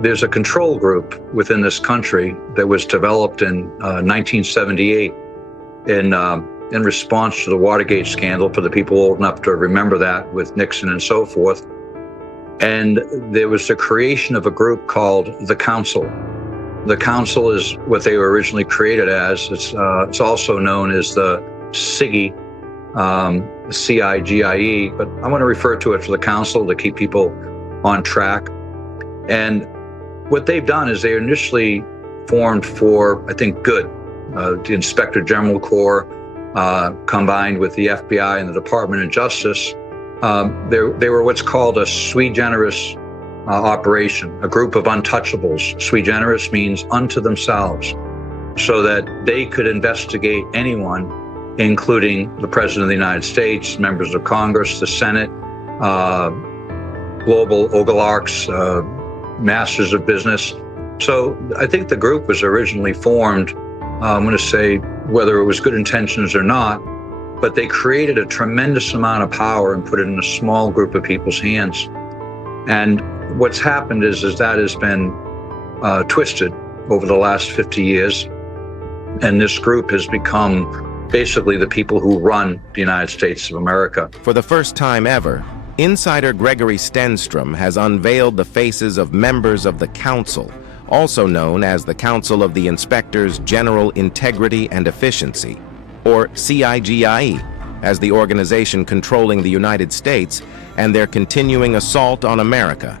there's a control group within this country that was developed in 1978 in response to the Watergate scandal, for the people old enough to remember that, with Nixon and so forth. And there was the creation of a group called the Council. The Council is what they were originally created as. It's also known as the CIGIE, CIGIE, but I want to refer to it for the Council to keep people on track. And what they've done is they initially formed for, I think, good. The Inspector General Corps, combined with the FBI and the Department of Justice, they were what's called a sui generis operation, a group of untouchables. Sui generis means unto themselves, so that they could investigate anyone, including the President of the United States, members of Congress, the Senate, global oligarchs, masters of business. So I think the group was originally formed, I'm going to say whether it was good intentions or not, but they created a tremendous amount of power and put it in a small group of people's hands. And what's happened is that has been twisted over the last 50 years. And this group has become basically the people who run the United States of America. For the first time ever, insider Gregory Stenstrom has unveiled the faces of members of the Council, also known as the Council of the Inspectors General Integrity and Efficiency, or CIGIE, as the organization controlling the United States and their continuing assault on America.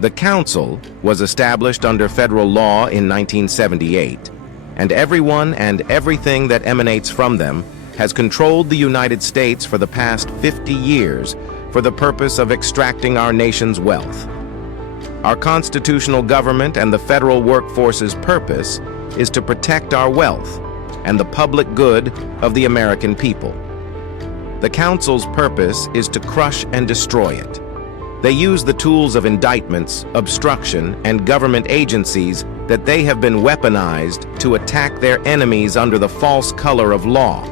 The Council was established under federal law in 1978, and everyone and everything that emanates from them has controlled the United States for the past 50 years for the purpose of extracting our nation's wealth. Our constitutional government and the federal workforce's purpose is to protect our wealth and the public good of the American people. The Council's purpose is to crush and destroy it. They use the tools of indictments, obstruction, and government agencies that they have been weaponized to attack their enemies under the false color of law.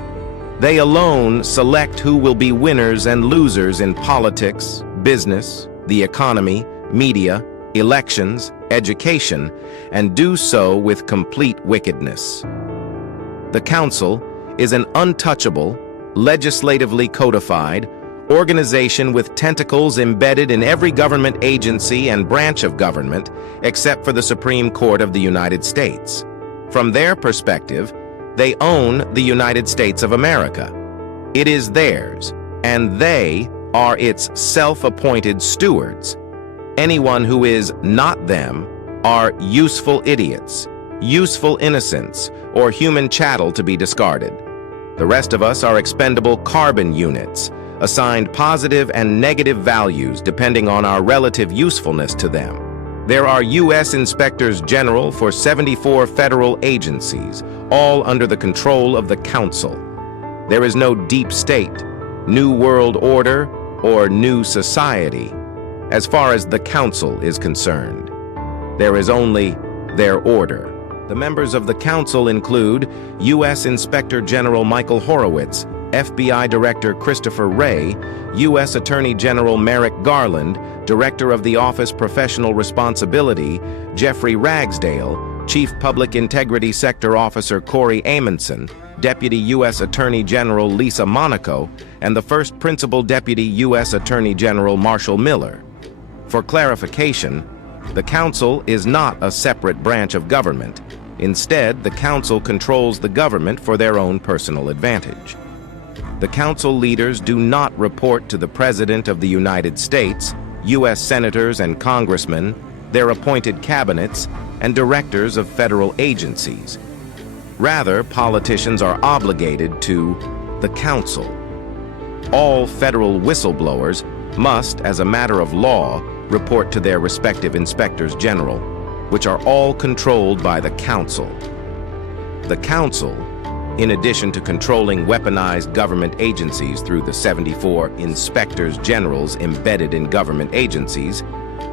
They alone select who will be winners and losers in politics, business, the economy, media, elections, education, and do so with complete wickedness. The Council is an untouchable, legislatively codified organization with tentacles embedded in every government agency and branch of government except for the Supreme Court of the United States. From their perspective, they own the United States of America. It is theirs, and they are its self-appointed stewards. Anyone who is not them are useful idiots, useful innocents, or human chattel to be discarded. The rest of us are expendable carbon units, assigned positive and negative values depending on our relative usefulness to them. There are U.S. Inspectors General for 74 federal agencies, all under the control of the Council. There is no deep state, new world order, or new society, as far as the Council is concerned. There is only their order. The members of the Council include U.S. Inspector General Michael Horowitz, FBI Director Christopher Wray, U.S. Attorney General Merrick Garland, Director of the Office Professional Responsibility Jeffrey Ragsdale, Chief Public Integrity Sector Officer Corey Amundson, Deputy U.S. Attorney General Lisa Monaco, and the First Principal Deputy U.S. Attorney General Marshall Miller. For clarification, the Council is not a separate branch of government. Instead, the Council controls the government for their own personal advantage. The Council leaders do not report to the President of the United States, U.S. Senators and Congressmen, their appointed cabinets, and directors of federal agencies. Rather, politicians are obligated to the Council. All federal whistleblowers must, as a matter of law, report to their respective inspectors general, which are all controlled by the Council. The Council, in addition to controlling weaponized government agencies through the 74 inspectors generals embedded in government agencies,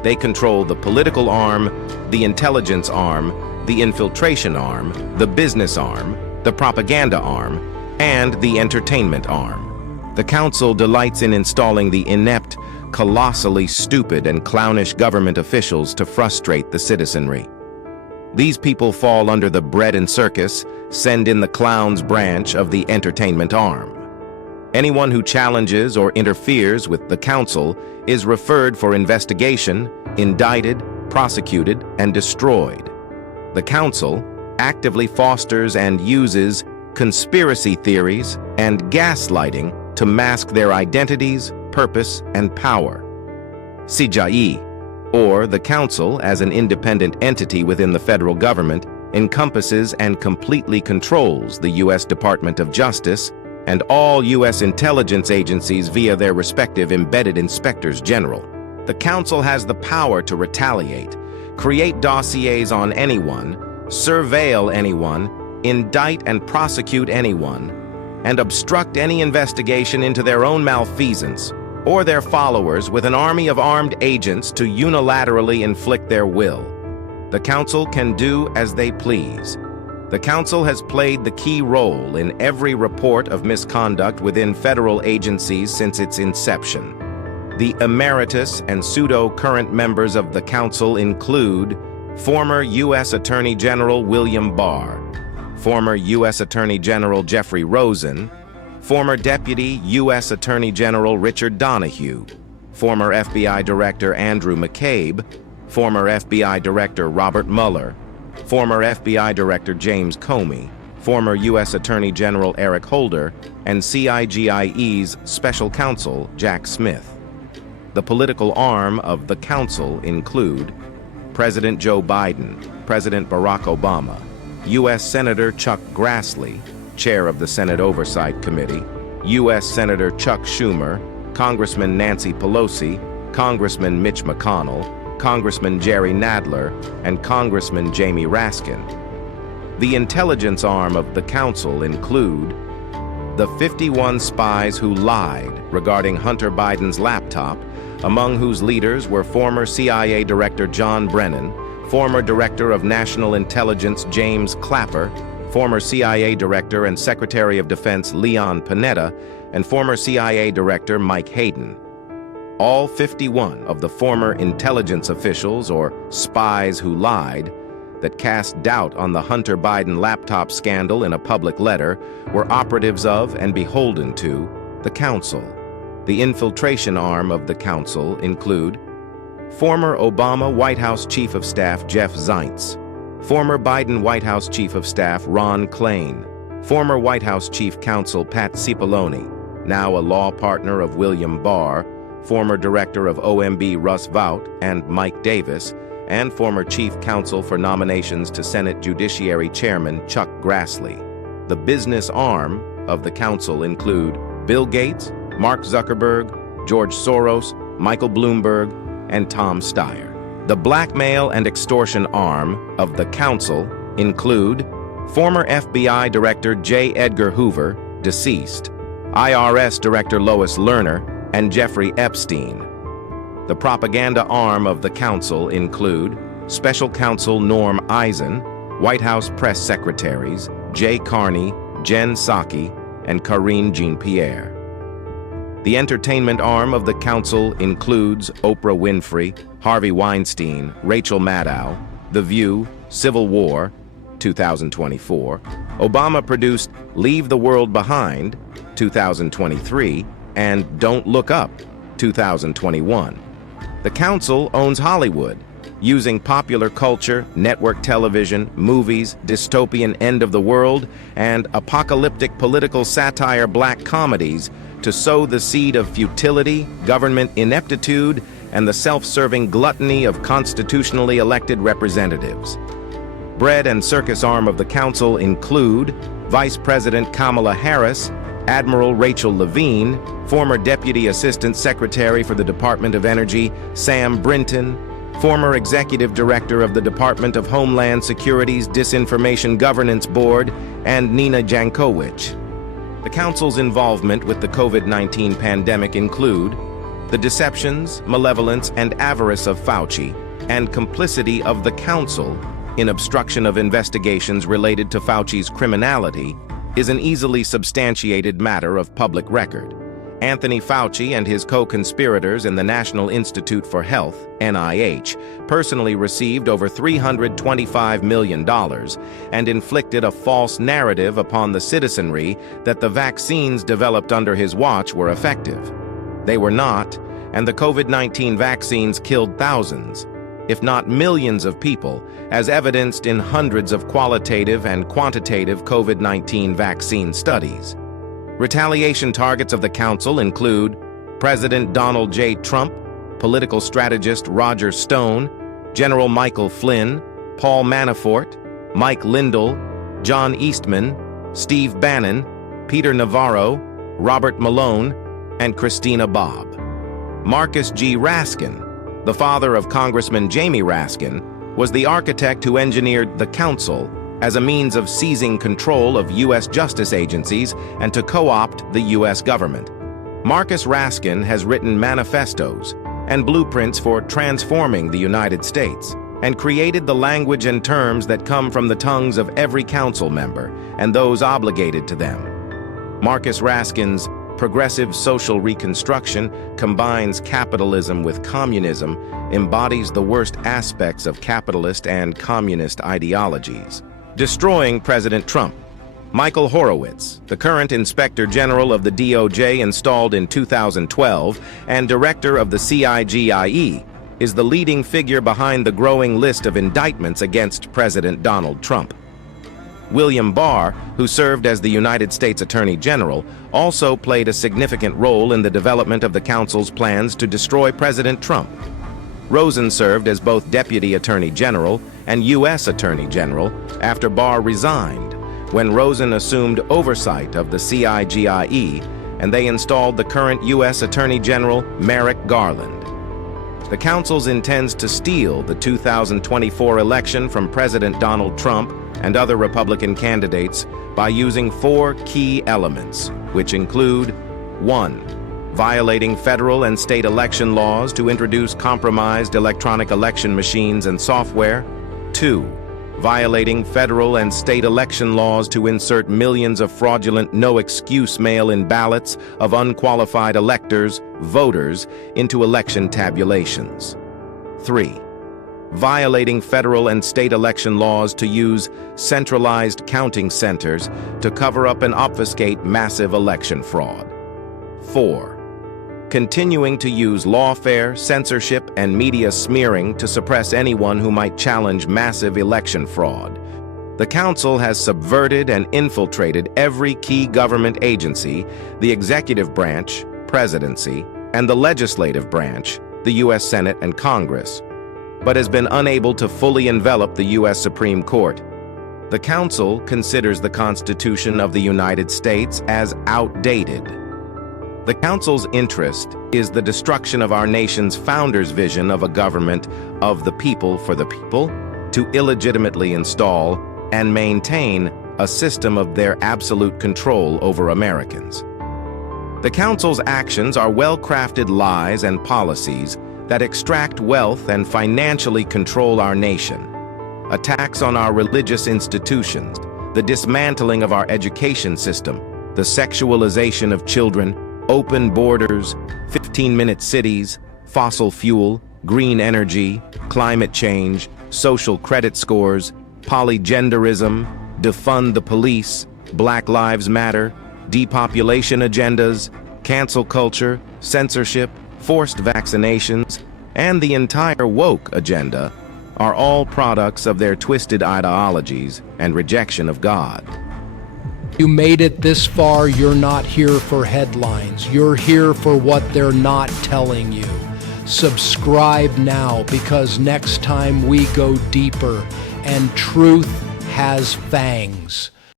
they control the political arm, the intelligence arm, the infiltration arm, the business arm, the propaganda arm, and the entertainment arm. The Council delights in installing the inept, colossally stupid and clownish government officials to frustrate the citizenry. These people fall under the bread and circus, send in the clowns branch of the entertainment arm. Anyone who challenges or interferes with the council is referred for investigation, indicted, prosecuted, and destroyed. The council actively fosters and uses conspiracy theories and gaslighting to mask their identities, purpose, and power. CIGIE, or the council as an independent entity within the federal government, encompasses and completely controls the U.S. Department of Justice and all U.S. intelligence agencies via their respective embedded inspectors general. The council has the power to retaliate, create dossiers on anyone, surveil anyone, indict and prosecute anyone, and obstruct any investigation into their own malfeasance or their followers with an army of armed agents to unilaterally inflict their will. The council can do as they please. The council has played the key role in every report of misconduct within federal agencies since its inception. The emeritus and pseudo-current members of the council include former U.S. Attorney General William Barr, former U.S. Attorney General Jeffrey Rosen, former Deputy U.S. Attorney General Richard Donahue, former FBI Director Andrew McCabe, former FBI Director Robert Mueller, former FBI Director James Comey, former U.S. Attorney General Eric Holder, and CIGIE's Special Counsel Jack Smith. The political arm of the council include President Joe Biden, President Barack Obama, U.S. Senator Chuck Grassley, Chair of the Senate Oversight Committee, U.S. Senator Chuck Schumer, Congressman Nancy Pelosi, Congressman Mitch McConnell, Congressman Jerry Nadler, and Congressman Jamie Raskin. The intelligence arm of the council include the 51 spies who lied regarding Hunter Biden's laptop, among whose leaders were former CIA Director John Brennan, former Director of National Intelligence James Clapper, former CIA Director and Secretary of Defense Leon Panetta, and former CIA Director Mike Hayden. All 51 of the former intelligence officials or spies who lied that cast doubt on the Hunter Biden laptop scandal in a public letter were operatives of and beholden to the council. The infiltration arm of the council include former Obama White House Chief of Staff Jeff Zients, former Biden White House Chief of Staff Ron Klain, former White House Chief Counsel Pat Cipollone, now a law partner of William Barr, former Director of OMB Russ Vought and Mike Davis, and former Chief Counsel for Nominations to Senate Judiciary Chairman Chuck Grassley. The business arm of the council include Bill Gates, Mark Zuckerberg, George Soros, Michael Bloomberg, and Tom Steyer. The blackmail and extortion arm of the council include former FBI Director J. Edgar Hoover, deceased, IRS Director Lois Lerner, and Jeffrey Epstein. The propaganda arm of the council include Special Counsel Norm Eisen, White House Press Secretaries Jay Carney, Jen Psaki, and Karine Jean-Pierre. The entertainment arm of the council includes Oprah Winfrey, Harvey Weinstein, Rachel Maddow, The View, Civil War, 2024, Obama-produced Leave the World Behind, 2023, and Don't Look Up, 2021. The council owns Hollywood, using popular culture, network television, movies, dystopian end of the world, and apocalyptic political satire black comedies to sow the seed of futility, government ineptitude, and the self-serving gluttony of constitutionally elected representatives. Bread and circus arm of the council include Vice President Kamala Harris, Admiral Rachel Levine, former Deputy Assistant Secretary for the Department of Energy Sam Brinton, former Executive Director of the Department of Homeland Security's Disinformation Governance Board, and Nina Jankowicz. The council's involvement with the COVID-19 pandemic include the deceptions, malevolence, and avarice of Fauci, and complicity of the council in obstruction of investigations related to Fauci's criminality is an easily substantiated matter of public record. Anthony Fauci and his co-conspirators in the National Institute for Health, NIH, personally received over $325 million and inflicted a false narrative upon the citizenry that the vaccines developed under his watch were effective. They were not, and the COVID-19 vaccines killed thousands, if not millions of people, as evidenced in hundreds of qualitative and quantitative COVID-19 vaccine studies. Retaliation targets of the council include President Donald J. Trump, political strategist Roger Stone, General Michael Flynn, Paul Manafort, Mike Lindell, John Eastman, Steve Bannon, Peter Navarro, Robert Malone, and Christina Bobb. Marcus G. Raskin, the father of Congressman Jamie Raskin, was the architect who engineered the council as a means of seizing control of U.S. justice agencies and to co-opt the U.S. government. Marcus Raskin has written manifestos and blueprints for transforming the United States and created the language and terms that come from the tongues of every council member and those obligated to them. Marcus Raskin's progressive social reconstruction combines capitalism with communism, embodies the worst aspects of capitalist and communist ideologies. Destroying President Trump. Michael Horowitz, the current Inspector General of the DOJ installed in 2012 and Director of the CIGIE, is the leading figure behind the growing list of indictments against President Donald Trump. William Barr, who served as the United States Attorney General, also played a significant role in the development of the council's plans to destroy President Trump. Rosen served as both Deputy Attorney General and U.S. Attorney General after Barr resigned, when Rosen assumed oversight of the CIGIE, and they installed the current U.S. Attorney General, Merrick Garland. The council intends to steal the 2024 election from President Donald Trump and other Republican candidates by using 4 key elements, which include 1. Violating federal and state election laws to introduce compromised electronic election machines and software. 2. Violating federal and state election laws to insert millions of fraudulent no-excuse mail-in ballots of unqualified electors, voters, into election tabulations. 3. Violating federal and state election laws to use centralized counting centers to cover up and obfuscate massive election fraud. 4. Continuing to use lawfare, censorship, and media smearing to suppress anyone who might challenge massive election fraud. The council has subverted and infiltrated every key government agency, the executive branch, presidency, and the legislative branch, the U.S. Senate and Congress, but has been unable to fully envelop the U.S. Supreme Court. The council considers the Constitution of the United States as outdated. The council's interest is the destruction of our nation's founders' vision of a government of the people for the people, to illegitimately install and maintain a system of their absolute control over Americans. The council's actions are well-crafted lies and policies that extract wealth and financially control our nation. Attacks on our religious institutions, the dismantling of our education system, the sexualization of children, open borders, 15-minute cities, fossil fuel, green energy, climate change, social credit scores, polygenderism, defund the police, Black Lives Matter, depopulation agendas, cancel culture, censorship, forced vaccinations, and the entire woke agenda are all products of their twisted ideologies and rejection of God. You made it this far, you're not here for headlines. You're here for what they're not telling you. Subscribe now, because next time we go deeper, and truth has fangs.